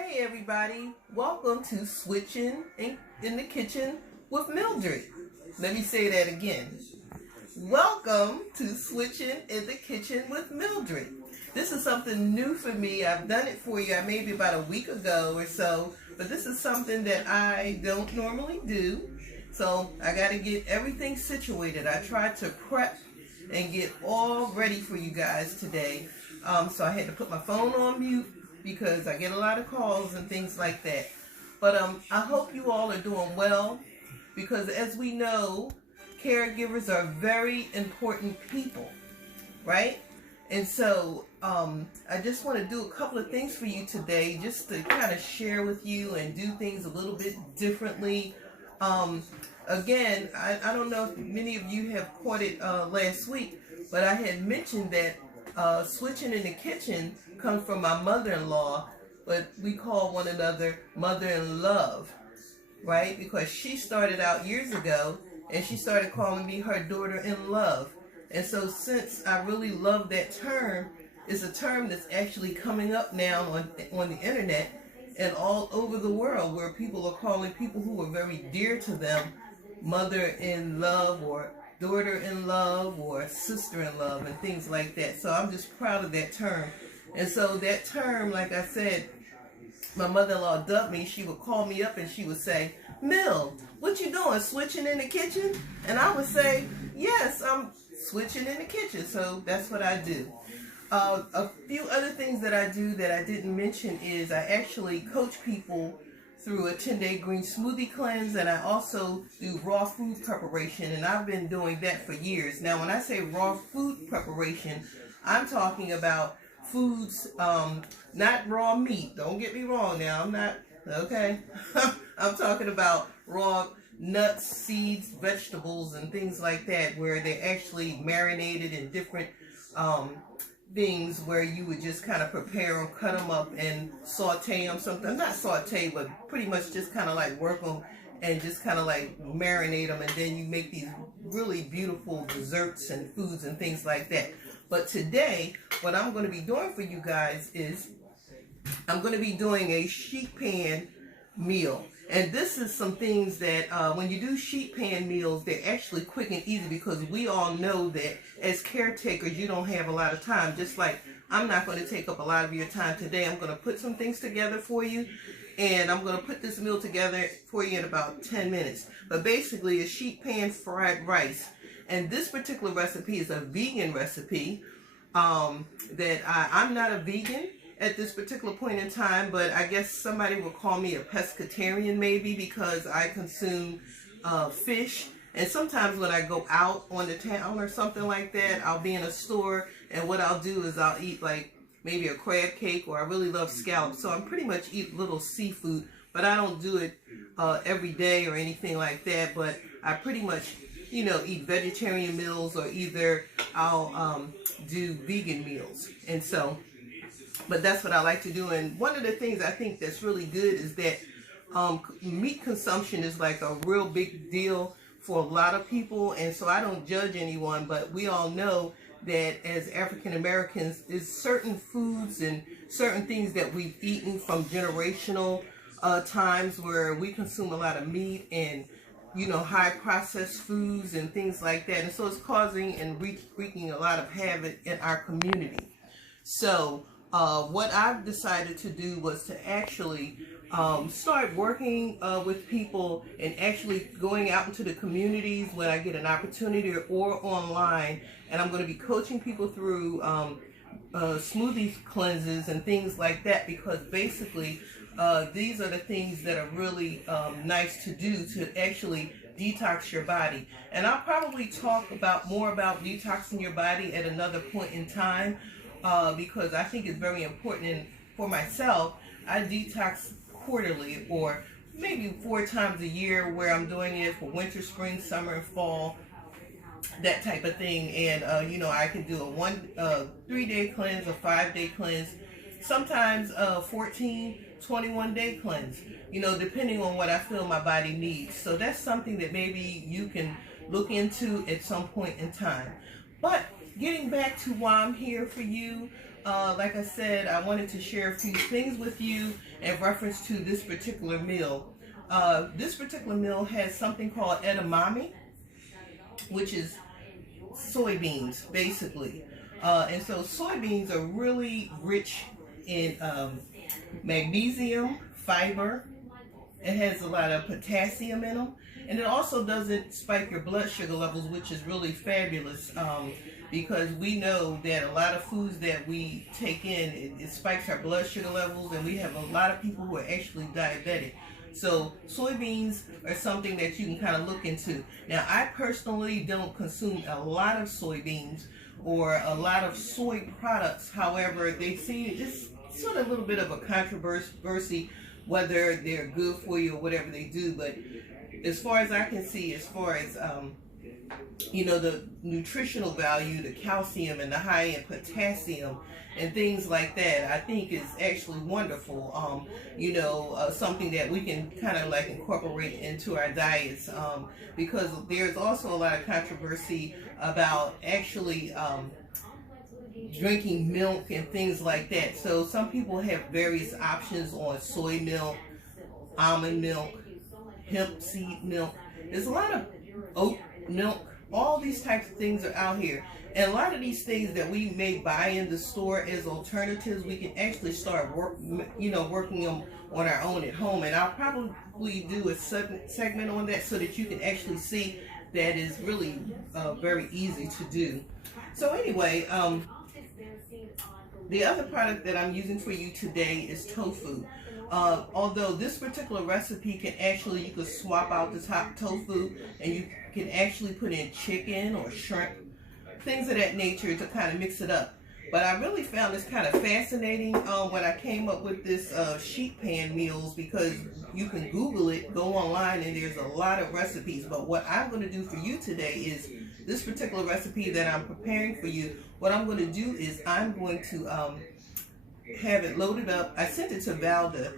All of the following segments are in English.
Hey everybody, welcome to Switching in the Kitchen with Mildred. Let me say that again. Welcome to Switching in the Kitchen with Mildred. This is something new for me. I've done it for you maybe about a week ago or so, but this is something that I don't normally do. So I got to get everything situated. I tried to prep and get all ready for you guys today. So I had to put my phone on mute because I get a lot of calls and things like that. But I hope you all are doing well, because as we know, caregivers are very important people, right? And so I just want to do a couple of things for you today, just to kind of share with you and do things a little bit differently. Again, I don't know if many of you have caught it last week, but I had mentioned that switching in the kitchen comes from my mother-in-law, but we call one another mother-in-love, right? Because she started out years ago and she started calling me her daughter-in-love. And so since I really love that term, it's a term that's actually coming up now on the internet and all over the world, where people are calling people who are very dear to them mother-in-love or daughter-in-love or sister-in-love and things like that. So I'm just proud of that term. And so that term, like I said, my mother-in-law dubbed me. She would call me up and she would say, "Mill, what you doing, switching in the kitchen?" And I would say, "Yes, I'm switching in the kitchen." So that's what I do. A few other things that I do that I didn't mention is I actually coach people through a 10-day green smoothie cleanse, and I also do raw food preparation, and I've been doing that for years. Now, when I say raw food preparation, I'm talking about foods, not raw meat. Don't get me wrong now. I'm not, okay? I'm talking about raw nuts, seeds, vegetables, and things like that, where they're actually marinated in different things, where you would just kind of prepare them, cut them up, and saute them. Something, not saute, but pretty much just kind of like work them and just kind of like marinate them, and then you make these really beautiful desserts and foods and things like that. But today, what I'm going to be doing for you guys is I'm going to be doing a sheet pan meal. And this is some things that when you do sheet pan meals, they're actually quick and easy, because we all know that as caretakers, you don't have a lot of time. Just like I'm not going to take up a lot of your time today. I'm going to put some things together for you, and I'm going to put this meal together for you in about 10 minutes. But basically, it's sheet pan fried rice. And this particular recipe is a vegan recipe that I'm not a vegan at this particular point in time, but I guess somebody will call me a pescatarian maybe, because I consume fish. And sometimes when I go out on the town or something like that, I'll be in a store, and what I'll do is I'll eat like maybe a crab cake, or I really love scallops. So I pretty much eat little seafood, but I don't do it every day or anything like that. But I pretty much, you know, eat vegetarian meals, or either I'll do vegan meals. And so, but that's what I like to do. And one of the things I think that's really good is that meat consumption is like a real big deal for a lot of people. And so I don't judge anyone, but we all know that as African Americans, there's certain foods and certain things that we've eaten from generational times, where we consume a lot of meat and, you know, high processed foods and things like that. And so it's causing and wreaking a lot of havoc in our community. So what I've decided to do was to actually start working with people and actually going out into the communities when I get an opportunity, or online. And I'm going to be coaching people through smoothie cleanses and things like that, because basically these are the things that are really nice to do to actually detox your body. And I'll probably talk more about detoxing your body at another point in time, because I think it's very important. And for myself, I detox quarterly, or maybe 4 times a year, where I'm doing it for winter, spring, summer, and fall, that type of thing. And you know, I can do a 3-day cleanse, a 5-day cleanse, sometimes 14, 21-day cleanse, you know, depending on what I feel my body needs. So that's something that maybe you can look into at some point in time. But getting back to why I'm here for you, like I said, I wanted to share a few things with you in reference to this particular meal. This particular meal has something called edamame, which is soybeans, basically. And so soybeans are really rich in magnesium, fiber. It has a lot of potassium in them. And it also doesn't spike your blood sugar levels, which is really fabulous, because we know that a lot of foods that we take in, it spikes our blood sugar levels, and we have a lot of people who are actually diabetic. So soybeans are something that you can kind of look into. Now, I personally don't consume a lot of soybeans or a lot of soy products. However, they seem it's sort of a little bit of a controversy whether they're good for you or whatever they do. But as far as I can see, as far as you know, the nutritional value, the calcium and the high in potassium and things like that, I think is actually wonderful. You know, something that we can kind of like incorporate into our diets, because there's also a lot of controversy about actually drinking milk and things like that. So some people have various options on soy milk, almond milk, hemp seed milk. There's a lot of oat milk. All these types of things are out here. And a lot of these things that we may buy in the store as alternatives, we can actually start working them on our own at home. And I'll probably do a segment on that so that you can actually see that is really very easy to do. So anyway, the other product that I'm using for you today is tofu. Although this particular recipe can actually, you could swap out the top tofu and you can actually put in chicken or shrimp, things of that nature to kind of mix it up. But I really found this kind of fascinating when I came up with this sheet pan meals, because you can Google it, go online, and there's a lot of recipes. But what I'm going to do for you today is this particular recipe that I'm preparing for you. What I'm going to do is I'm going to have it loaded up. I sent it to Valda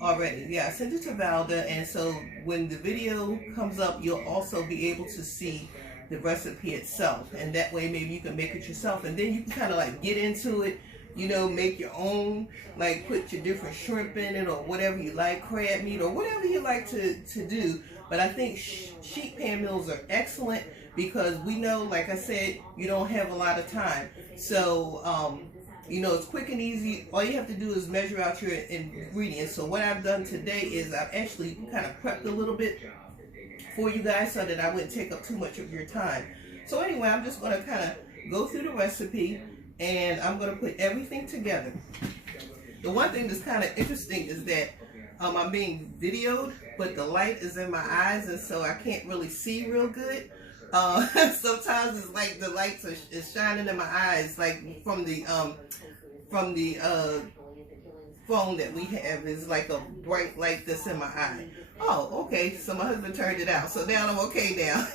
already. Yeah, I sent it to Valda, and so when the video comes up, you'll also be able to see the recipe itself, and that way maybe you can make it yourself, and then you can kind of like get into it, you know, make your own, like put your different shrimp in it or whatever you like, crab meat or whatever you like to do. But I think sheet pan meals are excellent because we know, like I said, you don't have a lot of time. So you know, it's quick and easy. All you have to do is measure out your ingredients. So what I've done today is I've actually kind of prepped a little bit for you guys so that I wouldn't take up too much of your time. So anyway, I'm just going to kind of go through the recipe, and I'm going to put everything together. The one thing that's kind of interesting is that I'm being videoed, but the light is in my eyes, and so I can't really see real good. Sometimes it's like the lights is shining in my eyes, like from the phone that we have is like a bright light that's in my eye. Oh, okay. So my husband turned it out, so now I'm okay now.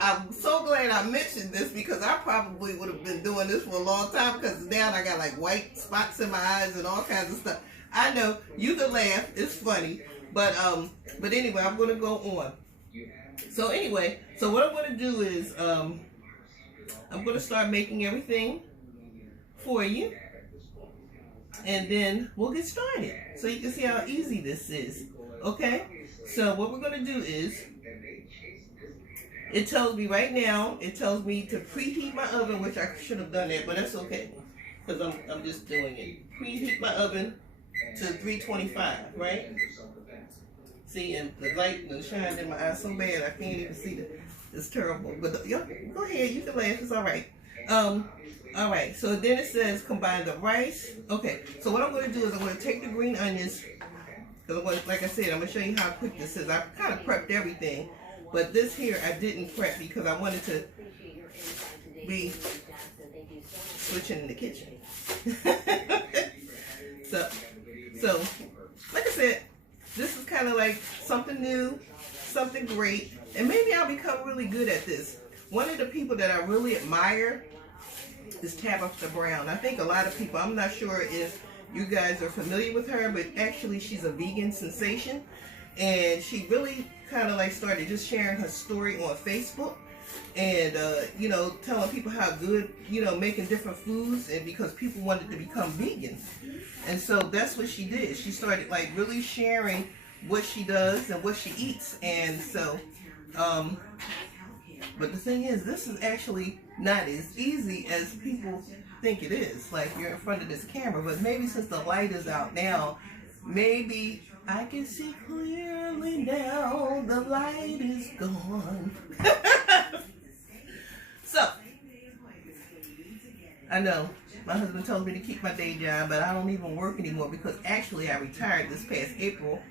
I'm so glad I mentioned this, because I probably would have been doing this for a long time, because now I got like white spots in my eyes and all kinds of stuff. I know, you can laugh, it's funny, but anyway, I'm going to go on. So anyway, so what I'm going to do is I'm going to start making everything for you, and then we'll get started so you can see how easy this is. Okay, so what we're going to do is, it tells me right now, it tells me to preheat my oven, which I should have done that, but that's okay, because I'm just doing it. Preheat my oven to 325, right? See, and the light and the shine in my eyes so bad I can't even see it. It's terrible. But go ahead, you can laugh, it's all right. All right, so then it says combine the rice. Okay, so what I'm going to do is I'm going to take the green onions, because I'm going to, like I said, I'm going to show you how quick this is. I kind of prepped everything, but this here I didn't prep because I wanted to be switching in the kitchen. so like I said, this is kind of like something new, something great, and maybe I'll become really good at this. One of the people that I really admire is Tabitha Brown. I think a lot of people, I'm not sure if you guys are familiar with her, but actually she's a vegan sensation, and she really kind of like started just sharing her story on Facebook, and you know, telling people how good, you know, making different foods, and because people wanted to become vegan. And so that's what she did. She started like really sharing what she does and what she eats. And so but the thing is, this is actually not as easy as people think it is. Like, you're in front of this camera, but maybe since the light is out now, maybe I can see clearly now. The light is gone. So, I know my husband tells me to keep my day job, but I don't even work anymore because actually I retired this past April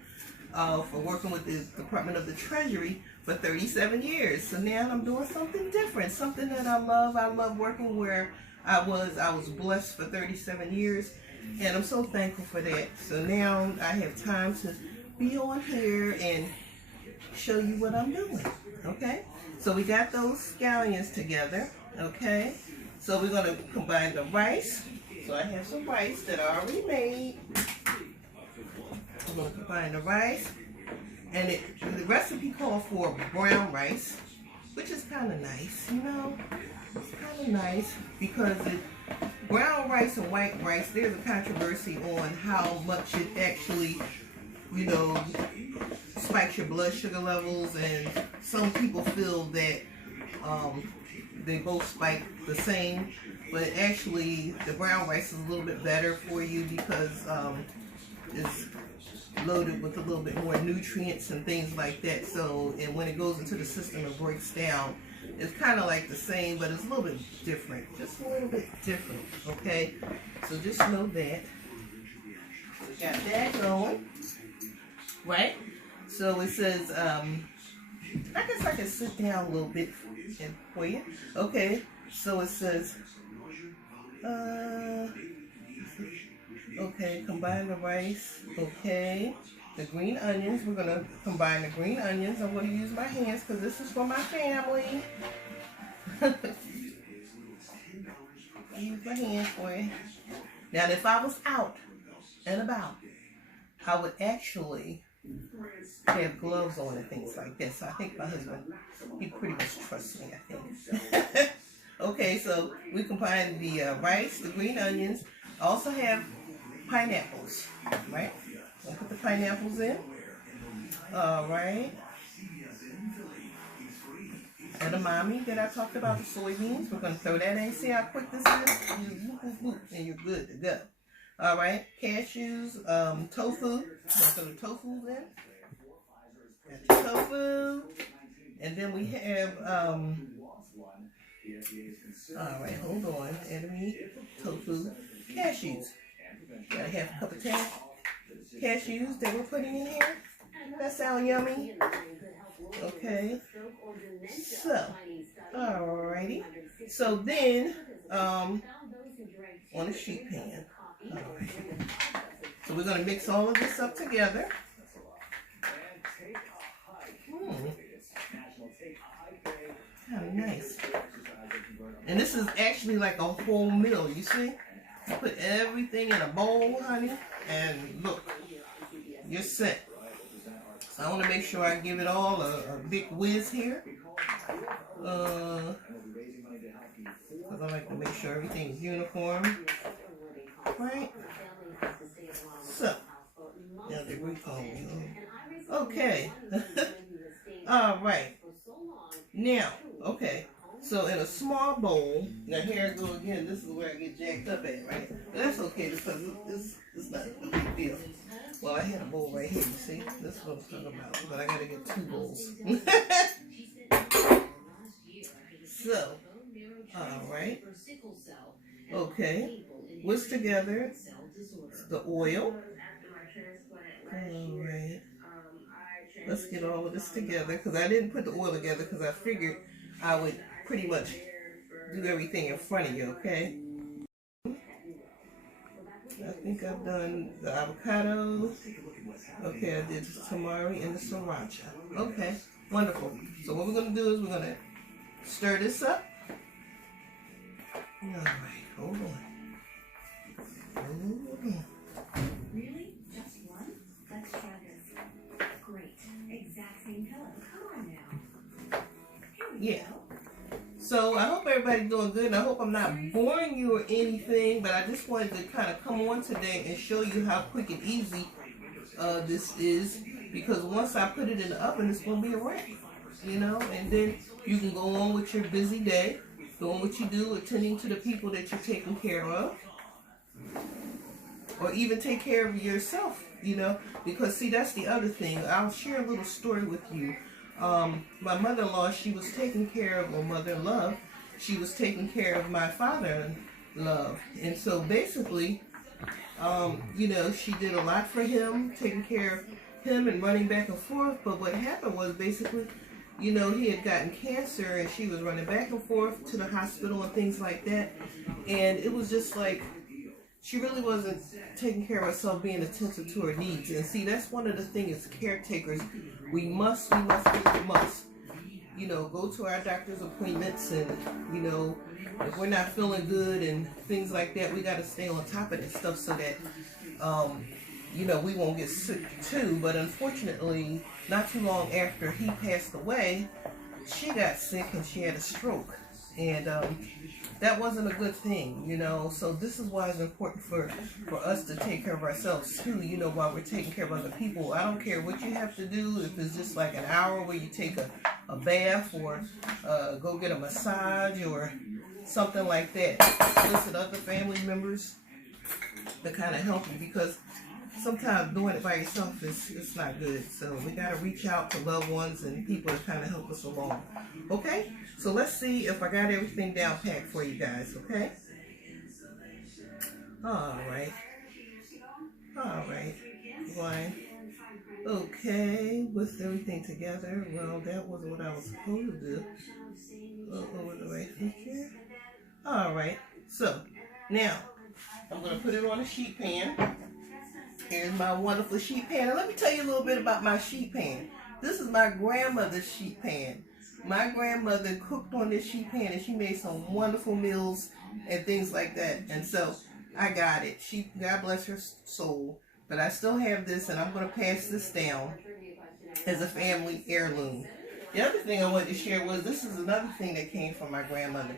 for working with the Department of the Treasury for 37 years. So now I'm doing something different, something that I love. I love working where I was blessed for 37 years, and I'm so thankful for that. So now I have time to be on here and show you what I'm doing. Okay, so we got those scallions together. Okay, so we're going to combine the rice. So I have some rice that I already made. I'm going to combine the rice, and the recipe called for brown rice, which is kind of nice, you know. It's kind of nice because brown rice and white rice, there's a controversy on how much it actually, you know, spikes your blood sugar levels, and some people feel that they both spike the same, but actually the brown rice is a little bit better for you because it's loaded with a little bit more nutrients and things like that. So, and when it goes into the system and breaks down, it's kind of like the same, but it's a little bit different, just a little bit different. Okay, so just know that. We got that going, right? So it says, I guess I can sit down a little bit for you. Okay, so it says, okay, combine the rice. Okay, the green onions. We're gonna combine the green onions. I'm gonna use my hands because this is for my family. I use my hands for it. Now, if I was out and about, I would actually have gloves on and things like that. So I think my husband, he pretty much trusts me, I think. Okay, so we combine the rice, the green onions. I also have pineapples, right? I'll put the pineapples in. All right. Edamame that I talked about, the soybeans. We're going to throw that in. See how quick this is? And you're good to go. All right. Cashews, tofu. We're going to throw the tofu in. Got the tofu. And then we have, all right, hold on. Edamame, tofu, cashews. Got a half a cup of cashews that we're putting in here. That sound yummy. Okay. So, alrighty. So then, on a sheet pan. Alright. So we're gonna mix all of this up together. Kind of nice. And this is actually like a whole meal. You see? Put everything in a bowl, honey, and look, you're set. So I want to make sure I give it all a big whiz here, because I like to make sure everything's uniform, right? So, now the recon. Okay. All right. Now, okay. So in a small bowl, now here I go again, this is where I get jacked up at, right? But that's okay because it's not a big deal. Well, I had a bowl right here, you see? This is what I'm talking about, but I gotta get 2 bowls. So, alright. Okay. Whisk together the oil. Alright. Let's get all of this together, because I didn't put the oil together because I figured I would pretty much do everything in front of you, okay? I think I've done the avocado. Okay, I did the tamari and the sriracha. Okay, wonderful. So what we're going to do is we're going to stir this up. All right, hold on. Really? Just one? Let's try this. Great. Exact same color. Come on now. Here we go. So I hope everybody's doing good, and I hope I'm not boring you or anything, but I just wanted to kind of come on today and show you how quick and easy this is, because once I put it in the oven, it's going to be a wrap, you know, and then you can go on with your busy day, doing what you do, attending to the people that you're taking care of, or even take care of yourself, you know, because see, that's the other thing. I'll share a little story with you. My mother-in-law, she was taking care of, or mother-in-law, she was taking care of my father-in-law, and so basically, you know, she did a lot for him, taking care of him and running back and forth, but what happened was basically, you know, he had gotten cancer and she was running back and forth to the hospital and things like that, and it was just like, she really wasn't taking care of herself, being attentive to her needs. And see, that's one of the things as caretakers, we must, you know, go to our doctor's appointments, and, you know, if we're not feeling good and things like that, we got to stay on top of that stuff so that, you know, we won't get sick too. But unfortunately, not too long after he passed away, she got sick and she had a stroke. And that wasn't a good thing, you know. So this is why it's important for us to take care of ourselves too, you know, while we're taking care of other people. I don't care what you have to do, if it's just like an hour where you take a bath, or go get a massage or something like that. Listen to other family members to kind of help you, because sometimes doing it by yourself is not good. So we got to reach out to loved ones and people to kind of help us along. Okay? So let's see if I got everything down packed for you guys, okay? Alright. Alright. One. Okay, with everything together. Well, that was what I was supposed to do. Over the right here. Alright. So, now, I'm going to put it on a sheet pan. Here's my wonderful sheet pan. And let me tell you a little bit about my sheet pan. This is my grandmother's sheet pan. My grandmother cooked on this sheet pan, and she made some wonderful meals and things like that. And so I got it. God bless her soul. But I still have this, and I'm going to pass this down as a family heirloom. The other thing I wanted to share was, this is another thing that came from my grandmother.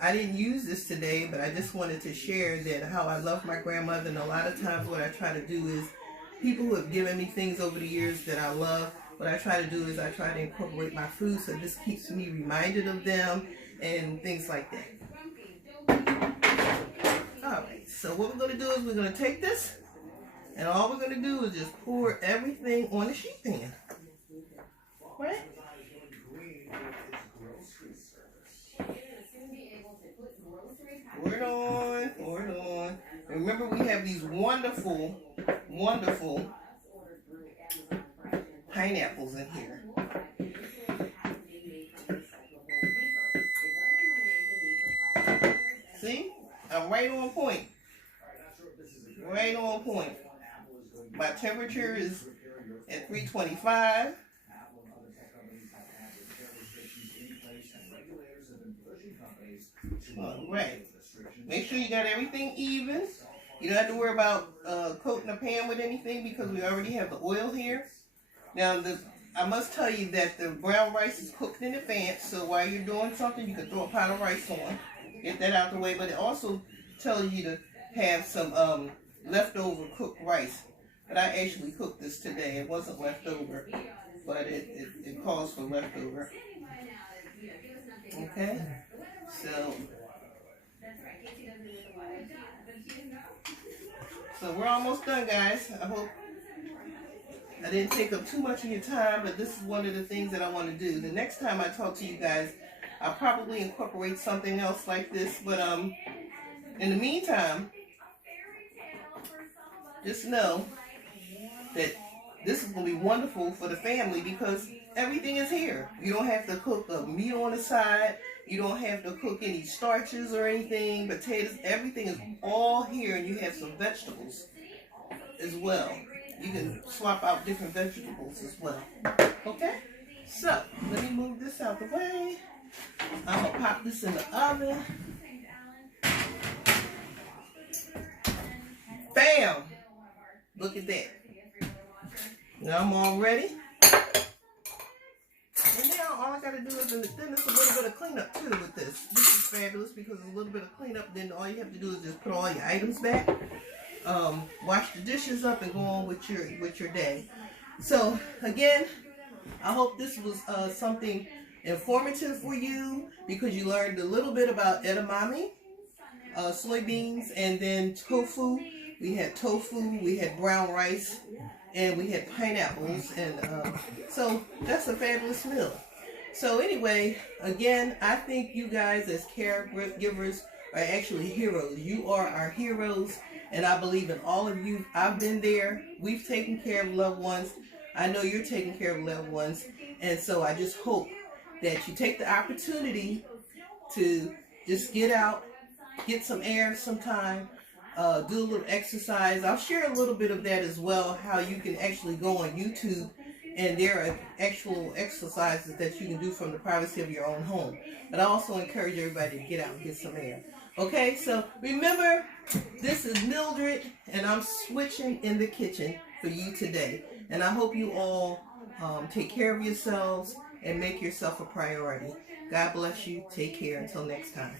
I didn't use this today, but I just wanted to share that how I love my grandmother. And a lot of times what I try to do is, people who have given me things over the years that I love, what I try to do is I try to incorporate my food, so this keeps me reminded of them and things like that. Alright, so what we're going to do is we're going to take this, and all we're going to do is just pour everything on the sheet pan. Right? Pour it on. And remember, we have these wonderful, wonderful pineapples in here. See? I'm right on point. Right on point. My temperature is at 325. All right. Make sure you got everything even. You don't have to worry about coating the pan with anything, because we already have the oil here. Now, I must tell you that the brown rice is cooked in advance, so while you're doing something, you can throw a pot of rice on. Get that out the way, but it also tells you to have some leftover cooked rice. But I actually cooked this today. It wasn't leftover, but it calls for leftover. Okay? So we're almost done, guys. I hope I didn't take up too much of your time, but this is one of the things that I want to do. The next time I talk to you guys, I'll probably incorporate something else like this. But in the meantime, just know that this is going to be wonderful for the family, because everything is here. You don't have to cook a meat on the side. You don't have to cook any starches or anything, potatoes. Everything is all here, and you have some vegetables as well. You can swap out different vegetables as well. Okay? So, let me move this out the way. I'm going to pop this in the oven. Bam! Look at that. Now I'm all ready. And now now all I got to do is, then it's a little bit of cleanup too with this. This is fabulous because it's a little bit of cleanup. Then all you have to do is just put all your items back, wash the dishes up, and go on with your day. So again, I hope this was something informative for you because you learned a little bit about edamame, soybeans, and then tofu. We had tofu, we had brown rice, and we had pineapples, and so that's a fabulous meal. So anyway, again, I think you guys as caregivers are actually heroes. You are our heroes, and I believe in all of you. I've been there. We've taken care of loved ones. I know you're taking care of loved ones, and so I just hope that you take the opportunity to just get out, get some air sometime, do a little exercise. I'll share a little bit of that as well, how you can actually go on YouTube and there are actual exercises that you can do from the privacy of your own home. But I also encourage everybody to get out and get some air. Okay, so remember, this is Mildred, and I'm switching in the kitchen for you today. And I hope you all take care of yourselves and make yourself a priority. God bless you. Take care. Until next time.